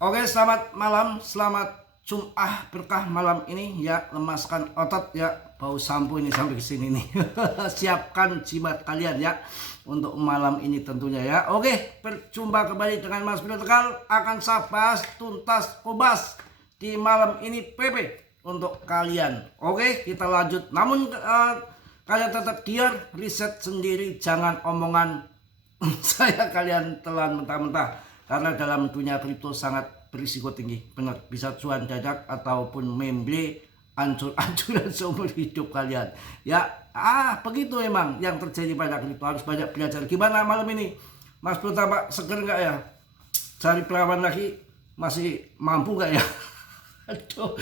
Oke, selamat malam, selamat Jum'ah berkah malam ini ya, lemaskan otot ya, bau sampo ini sampai ke sini nih. Siapkan jimat kalian ya untuk malam ini tentunya ya. Oke, berjumpa kembali dengan Mas Bro Tegal, akan saya bahas tuntas kubas di malam ini PP untuk kalian. Oke, kita lanjut. Namun kalian tetap diam, riset sendiri, jangan omongan saya kalian telan mentah-mentah. Karena dalam dunia kripto sangat berisiko tinggi, benar, bisa cuan dadak ataupun memble hancur-hancuran seumur hidup kalian. Ya, begitu emang yang terjadi pada kripto, harus banyak belajar. Gimana malam ini, Mas Bro, tampak seger nggak ya? Cari perawan lagi masih mampu nggak ya? Aduh,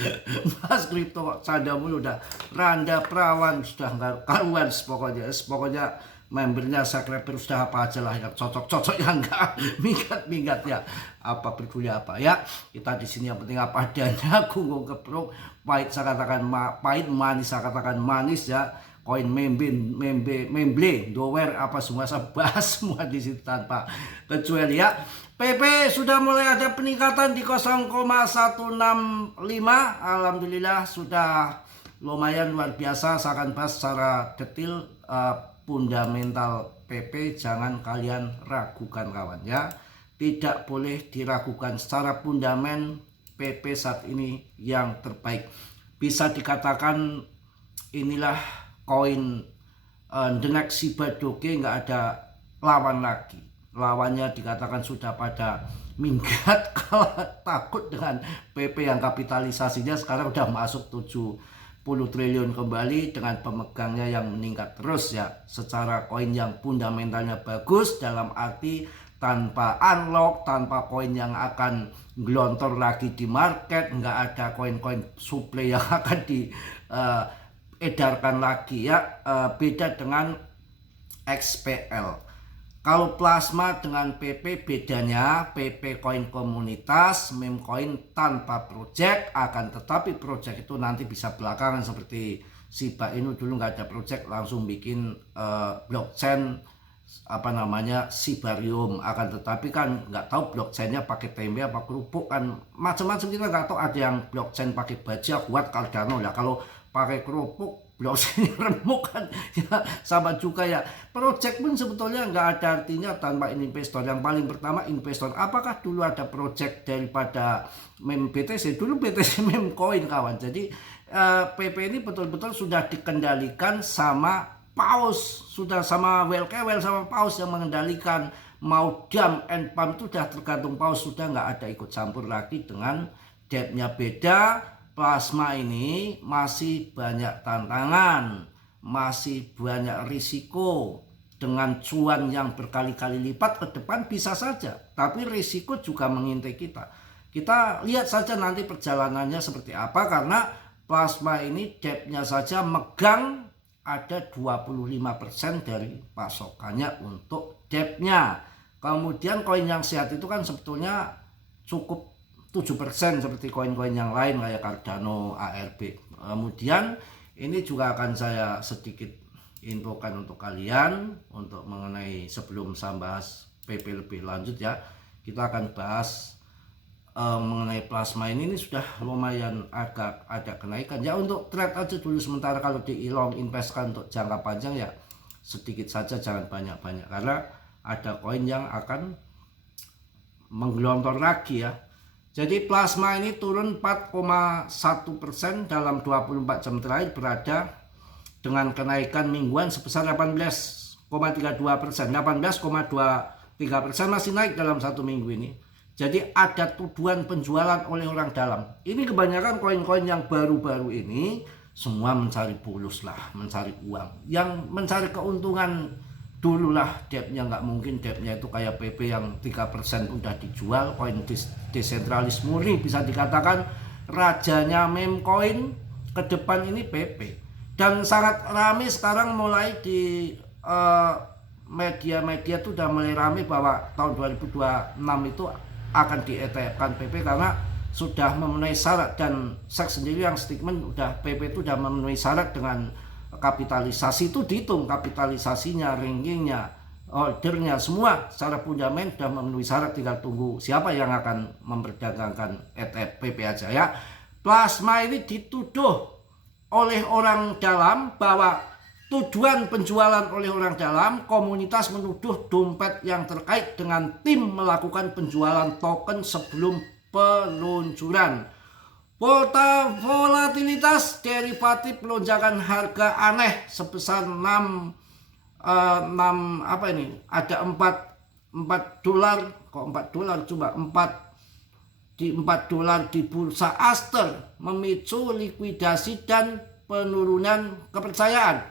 Mas kripto kok canda mulu, udah randa perawan sudah nggak karuan pokoknya membernya subscriber sudah apa aja lah yang cocok yang enggak minggat ya, apa peduli apa ya, kita di sini yang penting apa adanya. Gunggung keprok, pahit saya katakan pahit, manis saya katakan manis ya. Koin memble dower apa semua saya bahas semua di situ tanpa kecuali ya. PP sudah mulai ada peningkatan di 0,165. Alhamdulillah sudah lumayan luar biasa. Saya akan bahas secara detail fundamental PP, jangan kalian ragukan kawan ya. Tidak boleh diragukan, secara fundament PP saat ini yang terbaik. Bisa dikatakan inilah koin the next Shiba Doge, nggak ada lawan lagi. Lawannya dikatakan sudah pada minggat kalau takut dengan PP yang kapitalisasinya sekarang udah masuk 70 triliun kembali dengan pemegangnya yang meningkat terus ya. Secara koin yang fundamentalnya bagus, dalam arti tanpa unlock, tanpa koin yang akan gelontor lagi di market, nggak ada koin-koin supply yang akan diedarkan lagi ya. Beda dengan XPL. Kalau plasma dengan PP bedanya, PP koin komunitas, meme koin tanpa project, akan tetapi project itu nanti bisa belakangan, seperti Shiba Inu dulu nggak ada project, langsung bikin blockchain apa namanya Shibarium, akan tetapi kan nggak tahu blockchainnya pakai tempe apa kerupuk, kan macam-macam kita nggak tahu. Ada yang blockchain pakai baja kuat Cardano ya, kalau pakai kerupuk blockchain remuk kan ya, sama juga ya. Project pun sebetulnya nggak ada artinya tanpa investor. Yang paling pertama investor. Apakah dulu ada project daripada meme BTC? Dulu BTC meme coin kawan. Jadi PP ini betul-betul sudah dikendalikan sama paus, sudah sama well sama paus yang mengendalikan. Mau dump and pump itu sudah tergantung paus, sudah nggak ada ikut campur lagi. Dengan depth-nya beda. Plasma ini masih banyak tantangan, masih banyak risiko. Dengan cuan yang berkali-kali lipat ke depan bisa saja, tapi risiko juga mengintai kita. Kita lihat saja nanti perjalanannya seperti apa, karena plasma ini depth-nya saja megang ada 25% dari pasokannya untuk depth-nya. Kemudian koin yang sehat itu kan sebetulnya cukup 7% seperti koin-koin yang lain kayak Cardano, ARB. Kemudian ini juga akan saya sedikit infokan untuk kalian untuk mengenai, sebelum saya bahas PP lebih lanjut ya. Kita akan bahas mengenai plasma ini sudah lumayan agak ada kenaikan ya. Untuk trade aja dulu sementara, kalau di long investkan untuk jangka panjang ya sedikit saja, jangan banyak-banyak, karena ada koin yang akan menggelontor lagi ya. Jadi plasma ini turun 4,1% dalam 24 jam terakhir, berada dengan kenaikan mingguan sebesar 18,32%. 18,23% masih naik dalam satu minggu ini. Jadi ada tuduhan penjualan oleh orang dalam. Ini kebanyakan koin-koin yang baru-baru ini semua mencari bulus lah, mencari uang. Yang mencari keuntungan dulu lah. Depth-nya nggak mungkin depth-nya itu kayak PP yang 3% udah dijual. Koin desentralis murni, bisa dikatakan rajanya meme coin ke depan ini PP. Dan sangat ramai sekarang, mulai di media-media tuh udah mulai ramai bahwa tahun 2026 itu akan di ETF-kan PP, karena sudah memenuhi syarat. Dan SEC sendiri yang statement udah PP itu udah memenuhi syarat. Dengan kapitalisasi itu dihitung kapitalisasinya, rankingnya, ordernya semua secara fundamental sudah memenuhi syarat, tinggal tunggu siapa yang akan memperdagangkan ETF PP aja ya. Plasma ini dituduh oleh orang dalam bahwa tujuan penjualan oleh orang dalam, komunitas menuduh dompet yang terkait dengan tim melakukan penjualan token sebelum peluncuran. Volatilitas derivatif lonjakan harga aneh sebesar 4 dolar, kok 4 dolar, coba 4 dolar di bursa Aster memicu likuidasi dan penurunan kepercayaan.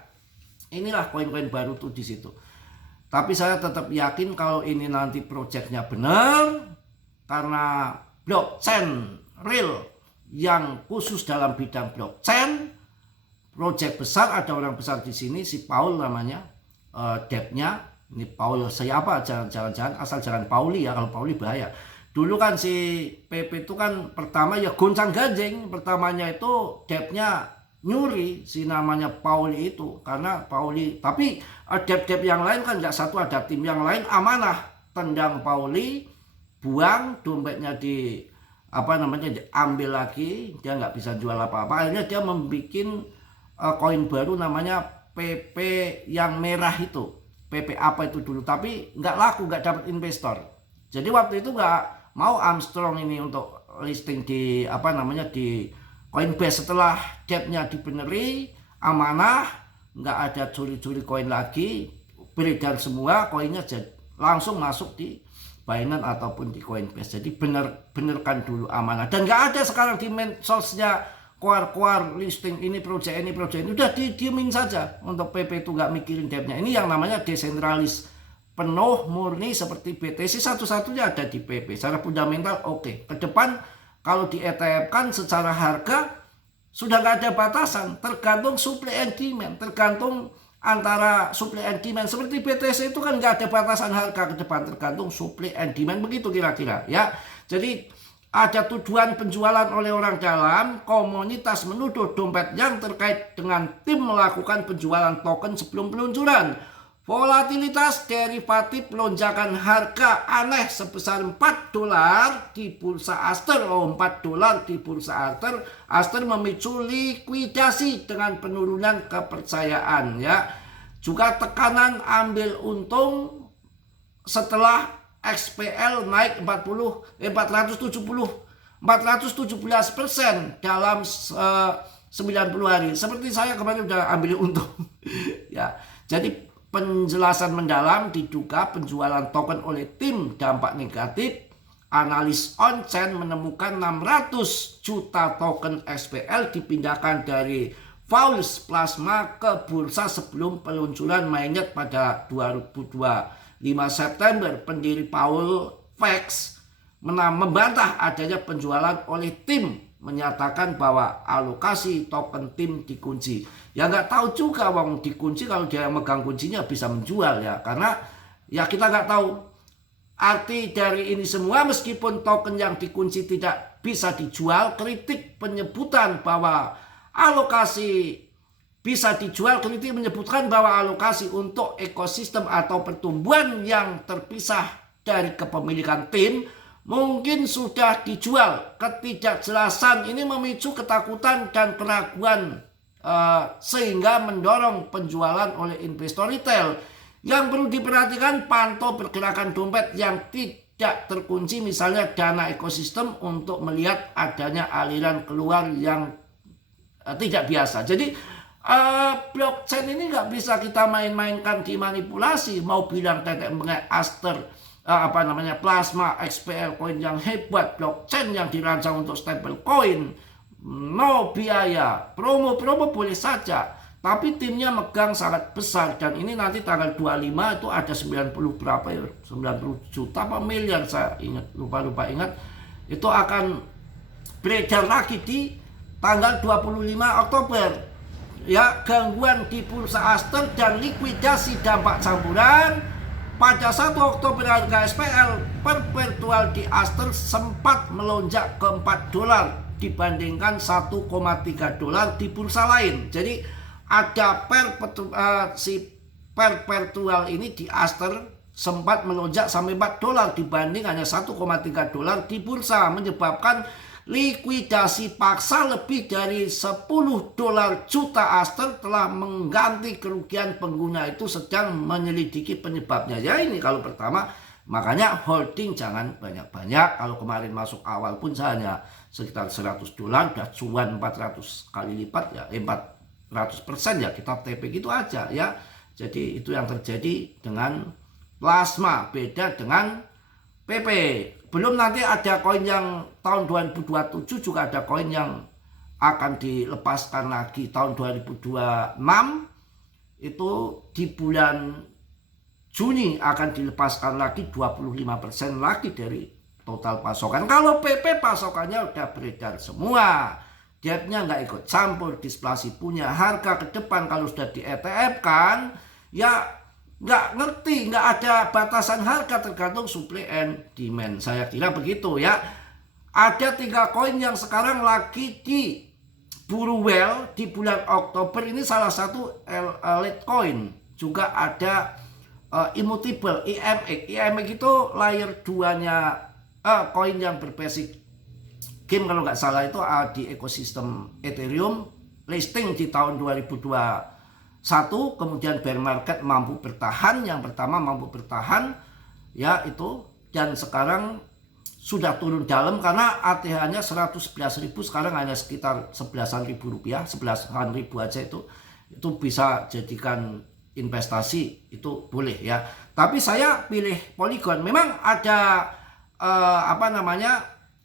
Inilah koin-koin baru tuh di situ. Tapi saya tetap yakin kalau ini nanti proyeknya benar, karena blockchain real yang khusus dalam bidang blockchain, proyek besar, ada orang besar di sini, si Paul namanya, debtnya ini Paul siapa, jangan asal jangan Pauli ya, kalau Pauli bahaya. Dulu kan si PP itu kan pertama ya goncang ganjing, pertamanya itu debtnya nyuri si namanya Pauli itu, karena Pauli, tapi debt yang lain kan nggak satu, ada tim yang lain amanah, tendang Pauli, buang dompetnya diambil lagi, dia nggak bisa jual apa-apa. Akhirnya dia membuat koin baru namanya PP yang merah itu, PP apa itu dulu, tapi nggak laku, nggak dapat investor. Jadi waktu itu nggak mau Armstrong ini untuk listing di di Coinbase. Setelah debtnya dibeneri, amanah, nggak ada curi-curi koin lagi, beredar semua koinnya, langsung masuk di Binance ataupun di Coinbase. Jadi benerkan dulu amanah, dan nggak ada sekarang di medsosnya keluar listing ini proyek ini, udah didiemin saja. Untuk PP itu nggak mikirin debtnya. Ini yang namanya desentralis penuh murni seperti BTC, satu-satunya ada di PP. Secara fundamental oke. Ke depan kalau di ETF kan secara harga sudah nggak ada batasan, tergantung supply and demand, tergantung antara supply and demand. Seperti BTC itu kan nggak ada batasan harga ke depan, tergantung supply and demand, begitu kira-kira ya. Jadi ada tuduhan penjualan oleh orang dalam, komunitas menuduh dompet yang terkait dengan tim melakukan penjualan token sebelum peluncuran. Volatilitas derivatif lonjakan harga aneh sebesar 4 dolar di bursa Aster. 4 dolar di bursa Aster. Aster memicu likuidasi dengan penurunan kepercayaan ya. Juga tekanan ambil untung setelah XPL naik 417% dalam 90 hari. Seperti saya kemarin udah ambil untung ya. Jadi penjelasan mendalam, diduga penjualan token oleh tim dampak negatif. Analis on-chain menemukan 600 juta token XPL dipindahkan dari False Plasma ke bursa sebelum peluncuran mainnet pada 25 September. Pendiri Paul Fax membantah adanya penjualan oleh tim, menyatakan bahwa alokasi token tim dikunci. Ya nggak tahu juga wong dikunci, kalau dia megang kuncinya bisa menjual ya, karena ya kita nggak tahu arti dari ini semua. Meskipun token yang dikunci tidak bisa dijual, kritik penyebutan bahwa alokasi bisa dijual, kritik menyebutkan bahwa alokasi untuk ekosistem atau pertumbuhan yang terpisah dari kepemilikan tim mungkin sudah dijual. Ketidakjelasan ini memicu ketakutan dan keraguan, sehingga mendorong penjualan oleh investor retail. Yang perlu diperhatikan, pantau pergerakan dompet yang tidak terkunci, misalnya dana ekosistem, untuk melihat adanya aliran keluar yang tidak biasa. Jadi blockchain ini nggak bisa kita main-mainkan, dimanipulasi. Mau bilang tetek bengek Aster, Plasma, XPL koin yang hebat, blockchain yang dirancang untuk stable coin, no biaya, promo boleh saja, tapi timnya megang sangat besar. Dan ini nanti tanggal 25 itu ada 90 berapa ya, 90 juta apa miliar, saya ingat, lupa ingat, itu akan beredar lagi di tanggal 25 Oktober ya. Gangguan di bursa Aster dan likuidasi dampak campuran. Pada 1 Oktober harga SPL per virtual di Aster sempat melonjak ke 4 dolar dibandingkan 1,3 dolar di bursa lain. Jadi ada si perpetual ini di Aster sempat melonjak sampai $4 dibanding hanya $1,3 di bursa, menyebabkan likuidasi paksa lebih dari $10 juta Aster telah mengganti kerugian pengguna. Itu sedang menyelidiki penyebabnya. Ya ini kalau pertama, makanya holding jangan banyak-banyak. Kalau kemarin masuk awal pun hanya sekitar $100, udah cuan 400 kali lipat ya, 400% ya, kita TP gitu aja ya. Jadi itu yang terjadi dengan plasma, beda dengan PP. Belum nanti ada koin yang tahun 2027 juga ada koin yang akan dilepaskan lagi tahun 2026. Itu di bulan Juni akan dilepaskan lagi 25% lagi dari total pasokan. Kalau PP pasokannya udah beredar semua. Debtnya nggak ikut campur, displasi punya harga ke depan kalau sudah di ETF kan, ya nggak ngerti, nggak ada batasan harga tergantung supply and demand. Saya kira begitu ya. Ada 3 koin yang sekarang lagi diburu well di bulan Oktober ini, salah satu elite coin. Juga ada Immutable, IMX. IMX itu layer 2-nya koin yang berbasic game kalau nggak salah, itu di ekosistem Ethereum, listing di tahun 2021, kemudian bear market mampu bertahan, yang pertama mampu bertahan ya itu, dan sekarang sudah turun dalam karena ATH-nya 111.000, sekarang hanya sekitar 11.000 rupiah, 11.000 aja itu bisa jadikan investasi, itu boleh ya. Tapi saya pilih Polygon. Memang ada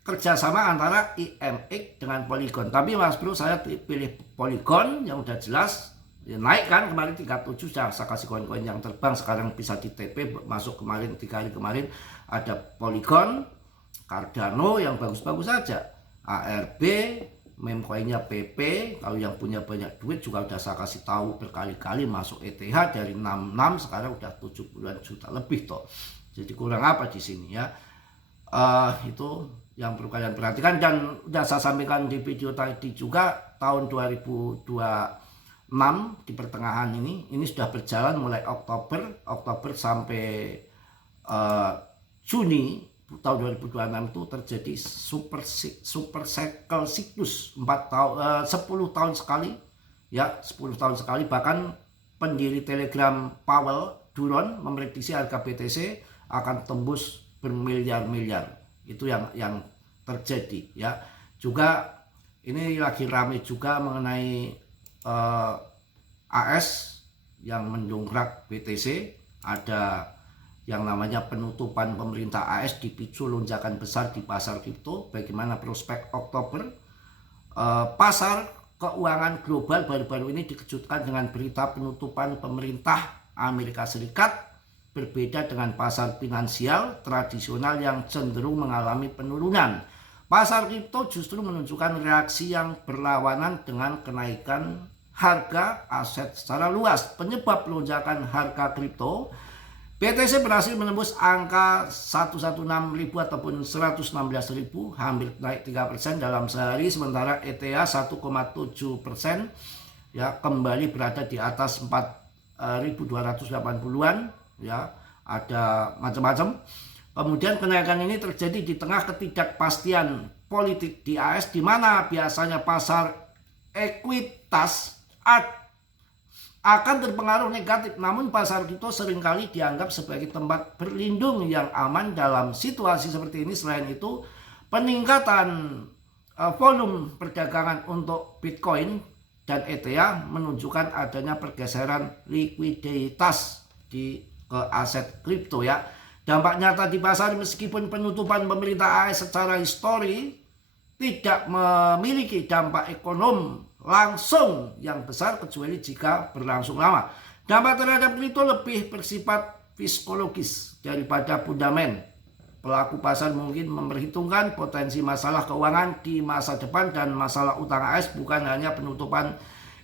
kerjasama antara IMX dengan Polygon, tapi Mas Bro saya pilih Polygon yang udah jelas ya, naik kan kemarin 37, saya kasih koin-koin yang terbang sekarang bisa di TP, masuk kemarin 3 hari kemarin ada Polygon, Cardano yang bagus-bagus saja, ARB, meme koinnya PP. Kalau yang punya banyak duit juga udah saya kasih tahu berkali-kali, masuk ETH dari 66 sekarang udah 70-an juta lebih toh. Jadi kurang apa di sini ya. Itu yang perlu kalian perhatikan, dan udah saya sampaikan di video tadi juga, tahun 2026 di pertengahan ini sudah berjalan mulai Oktober sampai Juni tahun 2026 itu terjadi super cycle siklus 10 tahun sekali ya, 10 tahun sekali. Bahkan pendiri Telegram Powell Duron memprediksi harga BTC akan tembus bermiliar-miliar. Itu yang terjadi ya. Juga ini lagi ramai juga mengenai AS yang mendongkrak BTC. Ada yang namanya penutupan pemerintah AS dipicu lonjakan besar di pasar kripto. Bagaimana prospek Oktober? Pasar keuangan global baru-baru ini dikejutkan dengan berita penutupan pemerintah Amerika Serikat. Berbeda dengan pasar finansial tradisional yang cenderung mengalami penurunan. Pasar kripto justru menunjukkan reaksi yang berlawanan dengan kenaikan harga aset secara luas. Penyebab lonjakan harga kripto, BTC berhasil menembus angka 116.000 ataupun 116.000, hampir naik 3% dalam sehari, sementara ETH 1,7% ya, kembali berada di atas 4.280-an. Ya, ada macam-macam. Kemudian kenaikan ini terjadi di tengah ketidakpastian politik di AS, di mana biasanya pasar ekuitas akan terpengaruh negatif. Namun pasar kripto seringkali dianggap sebagai tempat berlindung yang aman dalam situasi seperti ini. Selain itu, peningkatan volume perdagangan untuk Bitcoin dan ETH menunjukkan adanya pergeseran likuiditas ke aset kripto ya. Dampak nyata di pasar, meskipun penutupan pemerintah AS secara histori tidak memiliki dampak ekonom langsung yang besar kecuali jika berlangsung lama. Dampak terhadap kripto lebih bersifat psikologis daripada fundamental. Pelaku pasar mungkin memperhitungkan potensi masalah keuangan di masa depan, dan masalah utang AS bukan hanya penutupan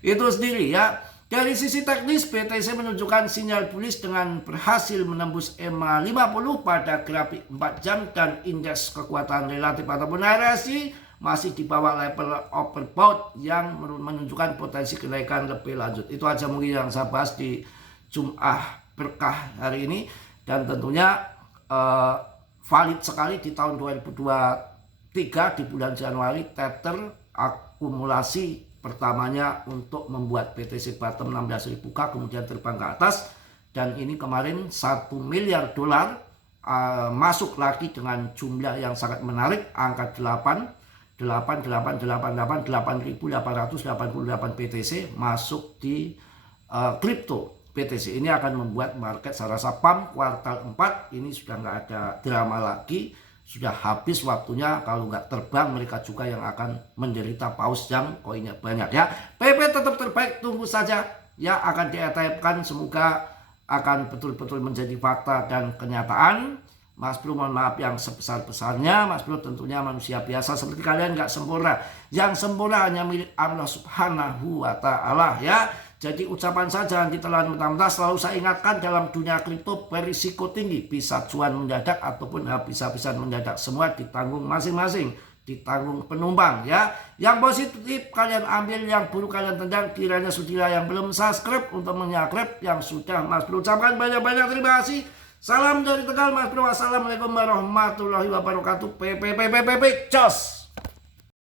itu sendiri ya. Dari sisi teknis, BTC menunjukkan sinyal bullish dengan berhasil menembus EMA 50 pada grafik 4 jam, dan indeks kekuatan relatif ataupun RSI masih di bawah level overbought yang menunjukkan potensi kenaikan lebih lanjut. Itu aja mungkin yang saya bahas di Jum'ah berkah hari ini, dan tentunya valid sekali di tahun 2023 di bulan Januari. Tether akumulasi pertamanya untuk membuat BTC bottom 16.000K kemudian terbang ke atas, dan ini kemarin 1 miliar dolar masuk lagi dengan jumlah yang sangat menarik, angka 8.888 BTC masuk di kripto BTC. Ini akan membuat market, saya rasa pump kuartal 4 ini sudah nggak ada drama lagi, sudah habis waktunya. Kalau nggak terbang, mereka juga yang akan menderita paus yang koinnya banyak ya. PP tetap terbaik, tunggu saja ya, akan dietapkan, semoga akan betul-betul menjadi fakta dan kenyataan. Mas Bro mohon maaf yang sebesar-besarnya. Mas Bro tentunya manusia biasa seperti kalian, nggak sempurna. Yang sempurna hanya milik Allah Subhanahu wa Ta'ala ya. Jadi ucapan saya jangan ditelan mentah-mentah. Selalu saya ingatkan, dalam dunia kripto berisiko tinggi, bisa cuan mendadak ataupun habis-habisan mendadak, semua ditanggung masing-masing, ditanggung penumpang ya. Yang positif kalian ambil, yang buruk kalian tendang. Kiranya sudilah yang belum subscribe untuk menyubscribe, yang sudah Mas Bro ucapkan banyak-banyak terima kasih. Salam dari Tegal Mas Bro. Wassalamualaikum warahmatullahi wabarakatuh. PPPPPP, cos.